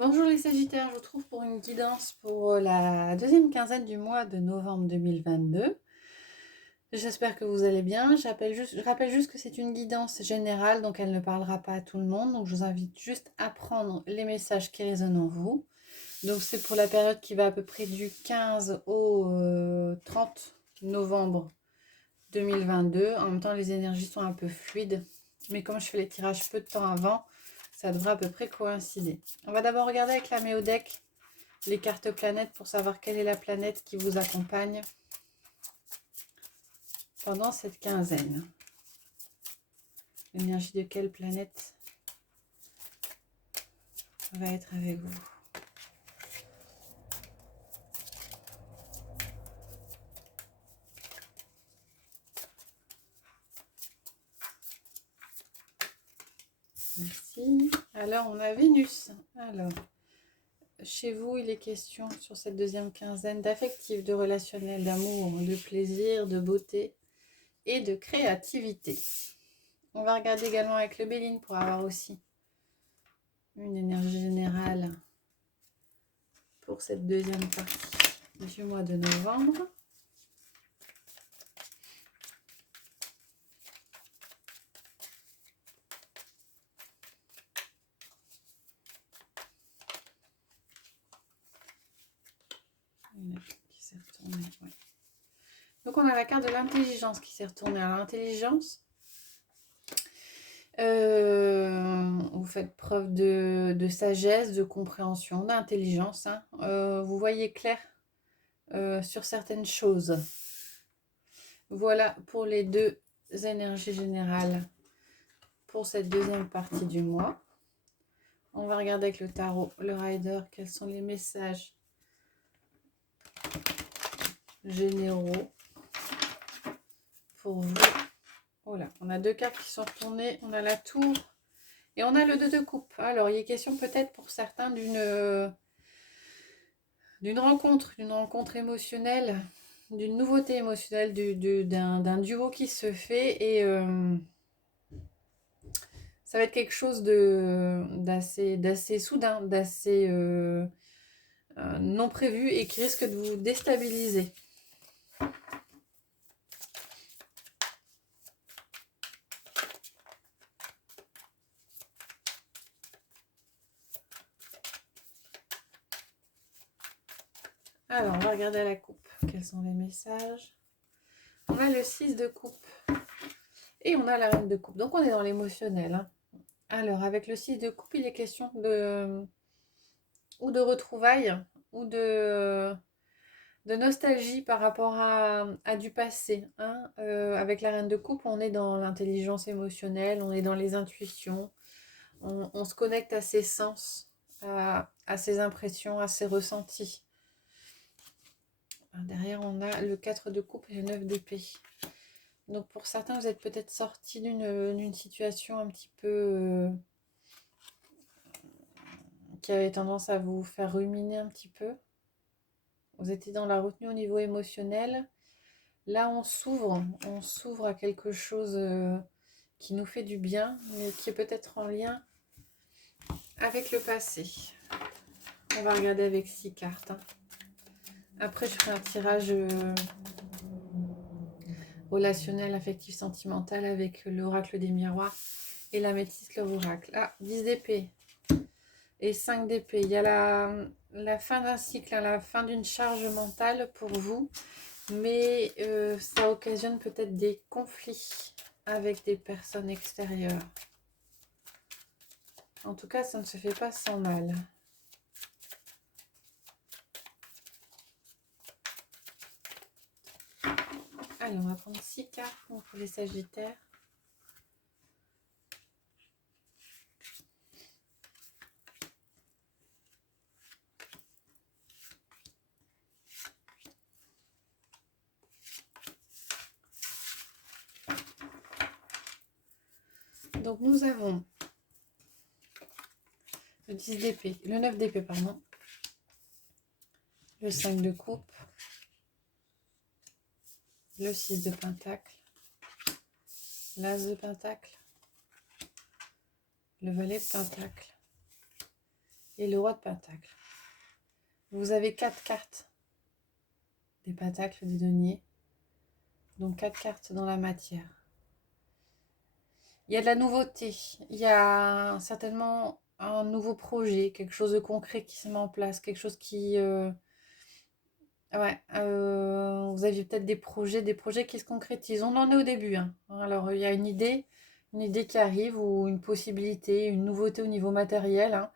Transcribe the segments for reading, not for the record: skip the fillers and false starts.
Bonjour les Sagittaires, je vous trouve pour une guidance pour la deuxième quinzaine du mois de novembre 2022. J'espère que vous allez bien. Je rappelle juste que c'est une guidance générale, donc elle ne parlera pas à tout le monde. Donc je vous invite juste à prendre les messages qui résonnent en vous. Donc c'est pour la période qui va à peu près du 15 au 30 novembre 2022. En même temps, les énergies sont un peu fluides. Mais comme je fais les tirages peu de temps avant, ça devrait à peu près coïncider. On va d'abord regarder avec la Méodec les cartes planètes pour savoir quelle est la planète qui vous accompagne pendant cette quinzaine. L'énergie de quelle planète va être avec vous? Merci. Alors, on a Vénus. Alors, chez vous, il est question sur cette deuxième quinzaine d'affectif, de relationnel, d'amour, de plaisir, de beauté et de créativité. On va regarder également avec le Béline pour avoir aussi une énergie générale pour cette deuxième partie du mois de novembre. Qui s'est retournée, ouais. Donc on a la carte de l'intelligence qui s'est retournée. Alors l'intelligence, vous faites preuve de sagesse, de compréhension, d'intelligence. Hein. Vous voyez clair sur certaines choses. Voilà pour les deux énergies générales pour cette deuxième partie du mois. On va regarder avec le tarot, le rider, quels sont les messages généraux pour vous. Voilà, on a deux cartes qui sont retournées, on a la tour et on a le 2 de coupe. Alors, il est question peut-être pour certains d'une rencontre émotionnelle, d'une nouveauté émotionnelle, d'un duo qui se fait et ça va être quelque chose d'assez soudain, d'assez non prévu et qui risque de vous déstabiliser. Alors, on va regarder la coupe. Quels sont les messages? On a le 6 de coupe et on a la reine de coupe. Donc, on est dans l'émotionnel. Hein. Alors, avec le 6 de coupe, il est question de retrouvailles ou de nostalgie par rapport à du passé. Hein. Avec la reine de coupe, on est dans l'intelligence émotionnelle, on est dans les intuitions, on se connecte à ses sens, à ses impressions, à ses ressentis. Derrière, on a le 4 de coupe et le 9 d'épée. Donc pour certains, vous êtes peut-être sorti d'une situation un petit peu qui avait tendance à vous faire ruminer un petit peu. Vous étiez dans la retenue au niveau émotionnel. Là, on s'ouvre à quelque chose qui nous fait du bien, mais qui est peut-être en lien avec le passé. On va regarder avec 6 cartes. Hein. Après, je ferai un tirage relationnel, affectif, sentimental avec l'oracle des miroirs et la métisse, leur oracle. Ah, 10 d'épée et 5 d'épée. Il y a la fin d'un cycle, hein, la fin d'une charge mentale pour vous, mais ça occasionne peut-être des conflits avec des personnes extérieures. En tout cas, ça ne se fait pas sans mal. Allez, on va prendre 6 cartes pour les Sagittaires. Donc, nous avons le 10 d'épée, le 9 d'épée, pardon, le 5 de coupe, le 6 de pentacle, l'as de pentacle, le valet de pentacle et le roi de Pentacle. Vous avez 4 cartes des Pentacles, des deniers. Donc 4 cartes dans la matière. Il y a de la nouveauté. Il y a certainement un nouveau projet, quelque chose de concret qui se met en place, quelque chose qui... ouais, vous aviez peut-être des projets qui se concrétisent. On en est au début, hein. Alors, il y a une idée qui arrive ou une possibilité, une nouveauté au niveau matériel, hein,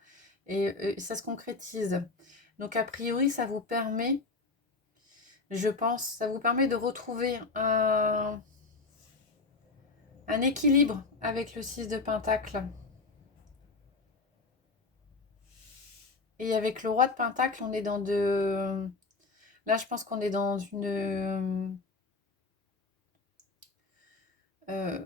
et ça se concrétise. Donc, a priori, ça vous permet, je pense, ça vous permet de retrouver un équilibre avec le 6 de Pentacle. Et avec le roi de Pentacle, on est dans de... Là, je pense qu'on est dans euh,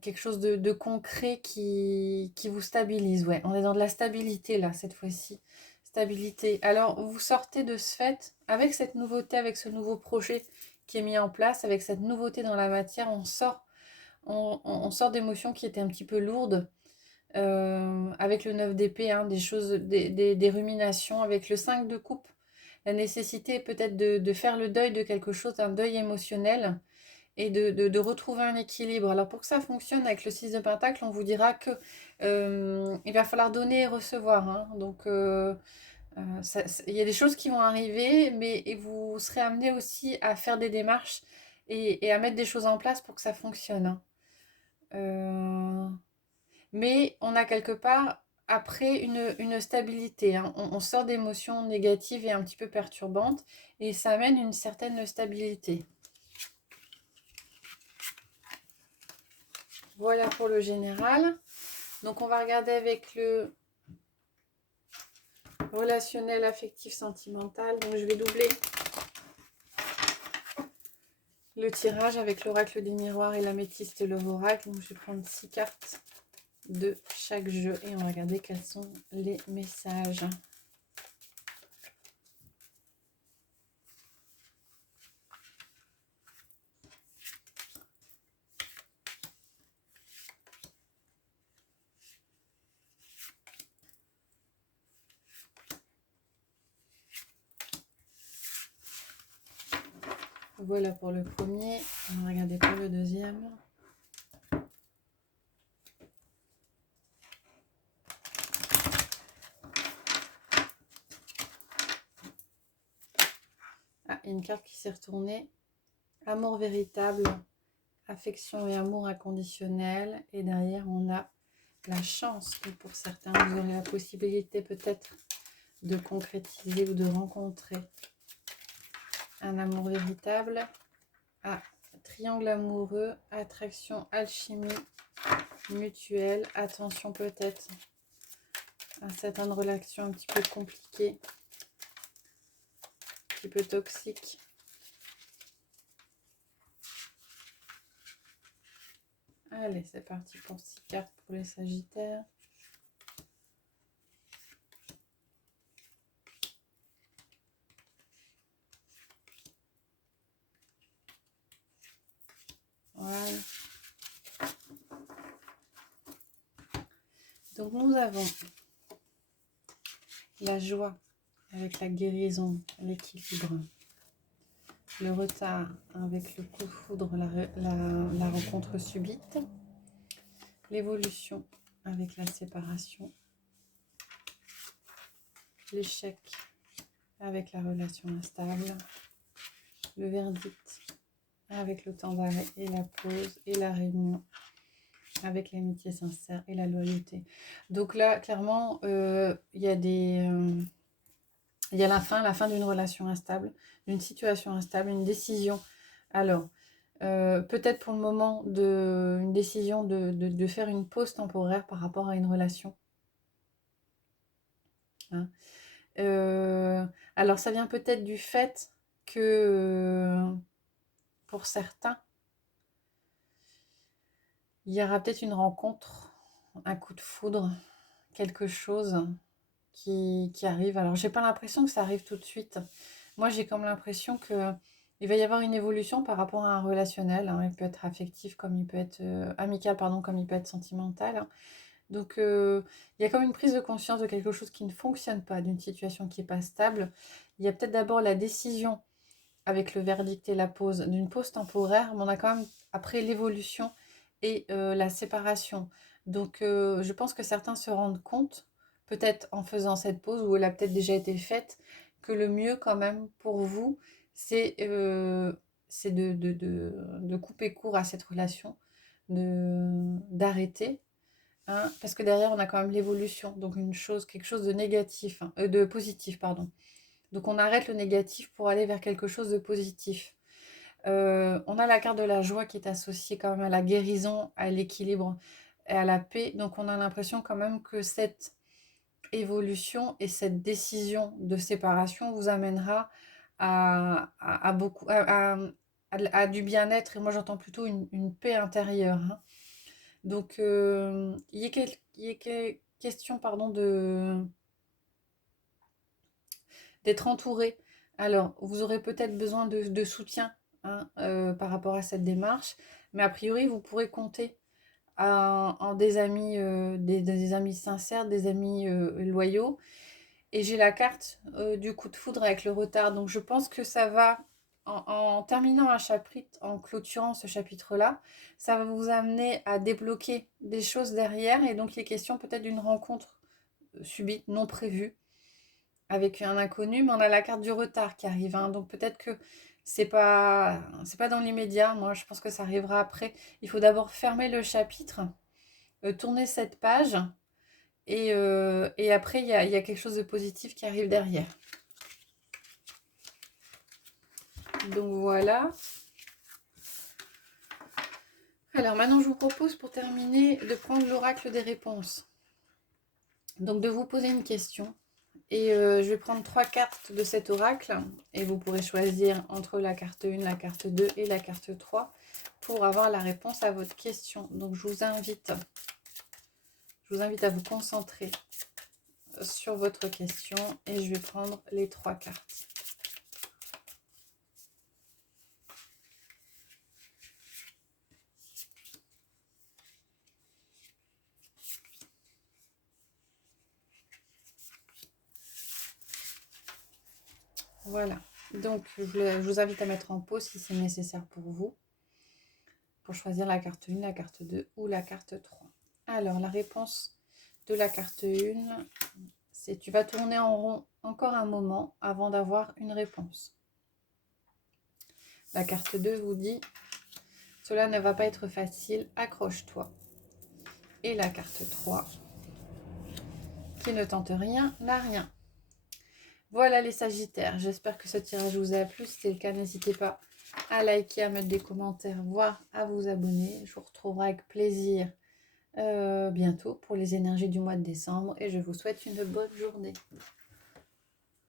quelque chose de concret qui vous stabilise. Ouais, on est dans de la stabilité là, cette fois-ci. Stabilité. Alors, vous sortez de ce fait, avec cette nouveauté, avec ce nouveau projet qui est mis en place, avec cette nouveauté dans la matière, on sort d'émotions qui étaient un petit peu lourdes. Avec le 9 d'épée, hein, des choses, des ruminations, avec le 5 de coupe, la nécessité peut-être de faire le deuil de quelque chose, un deuil émotionnel, et de retrouver un équilibre. Alors pour que ça fonctionne avec le 6 de Pentacle, on vous dira que il va falloir donner et recevoir, hein. Donc il y a des choses qui vont arriver, mais et vous serez amené aussi à faire des démarches et à mettre des choses en place pour que ça fonctionne, hein. Euh, mais on a quelque part après une stabilité, hein. On sort d'émotions négatives et un petit peu perturbantes et ça amène une certaine stabilité. Voilà pour le général. Donc on va regarder avec le relationnel, affectif, sentimental. Donc je vais doubler le tirage avec l'oracle des miroirs et l'améthyste et l'oracle. Donc je vais prendre 6 cartes de chaque jeu et on va regarder quels sont les messages. Voilà pour le premier. On va regarder pour le deuxième. Ah, une carte qui s'est retournée. Amour véritable, affection et amour inconditionnel. Et derrière, on a la chance. Et pour certains, vous aurez la possibilité peut-être de concrétiser ou de rencontrer un amour véritable. Ah, triangle amoureux, attraction, alchimie, mutuelle. Attention peut-être à certaines relations un petit peu compliquées, un petit peu toxiques. Allez, c'est parti pour 6 cartes pour les Sagittaires. Voilà. Donc nous avons la joie avec la guérison, l'équilibre, le retard avec le coup de foudre, la rencontre subite, l'évolution avec la séparation, l'échec avec la relation instable, le verdict avec le temps d'arrêt et la pause et la réunion avec l'amitié sincère et la loyauté. Donc là, clairement, il y a la fin d'une relation instable, d'une situation instable, une décision. Alors, peut-être pour le moment, une décision de faire une pause temporaire par rapport à une relation. Hein. Alors, ça vient peut-être du fait que, pour certains, il y aura peut-être une rencontre, un coup de foudre, quelque chose qui arrive. Alors, j'ai pas l'impression que ça arrive tout de suite. Moi, j'ai comme l'impression que il va y avoir une évolution par rapport à un relationnel, hein. Il peut être affectif comme il peut être amical, pardon, comme il peut être sentimental, hein. Donc, il y a comme une prise de conscience de quelque chose qui ne fonctionne pas, d'une situation qui n'est pas stable. Il y a peut-être d'abord la décision avec le verdict et la pause, d'une pause temporaire, mais on a quand même après l'évolution et la séparation. Donc, je pense que certains se rendent compte, peut-être en faisant cette pause, ou elle a peut-être déjà été faite, que le mieux quand même pour vous, c'est de couper court à cette relation, d'arrêter, hein, parce que derrière, on a quand même l'évolution, donc une chose, quelque chose de négatif, hein, de positif, pardon. Donc on arrête le négatif pour aller vers quelque chose de positif. On a la carte de la joie qui est associée quand même à la guérison, à l'équilibre et à la paix. Donc on a l'impression quand même que cette évolution et cette décision de séparation vous amènera à beaucoup, à du bien-être. Et moi j'entends plutôt une paix intérieure, hein. Donc il est question, pardon, d'être entouré. Alors, vous aurez peut-être besoin de soutien, hein, par rapport à cette démarche, mais a priori, vous pourrez compter en des amis, des amis sincères, des amis loyaux. Et j'ai la carte du coup de foudre avec le retard. Donc, je pense que ça va, en terminant un chapitre, en clôturant ce chapitre-là, ça va vous amener à débloquer des choses derrière. Et donc, il est question peut-être d'une rencontre subite, non prévue, avec un inconnu, mais on a la carte du retard qui arrive, hein. Donc peut-être que c'est pas dans l'immédiat. Moi, je pense que ça arrivera après. Il faut d'abord fermer le chapitre, tourner cette page, et après, il y a quelque chose de positif qui arrive derrière. Donc voilà. Alors maintenant, je vous propose pour terminer de prendre l'oracle des réponses. Donc de vous poser une question. Et je vais prendre 3 cartes de cet oracle et vous pourrez choisir entre la carte 1, la carte 2 et la carte 3 pour avoir la réponse à votre question. Donc je vous invite à vous concentrer sur votre question et je vais prendre les 3 cartes. Voilà, donc je vous invite à mettre en pause si c'est nécessaire pour vous, pour choisir la carte 1, la carte 2 ou la carte 3. Alors la réponse de la carte 1, c'est tu vas tourner en rond encore un moment avant d'avoir une réponse. La carte 2 vous dit cela ne va pas être facile, accroche-toi. Et la carte 3 qui ne tente rien n'a rien. Voilà les Sagittaires, j'espère que ce tirage vous a plu. Si c'est le cas, n'hésitez pas à liker, à mettre des commentaires, voire à vous abonner. Je vous retrouverai avec plaisir bientôt pour les énergies du mois de décembre et je vous souhaite une bonne journée.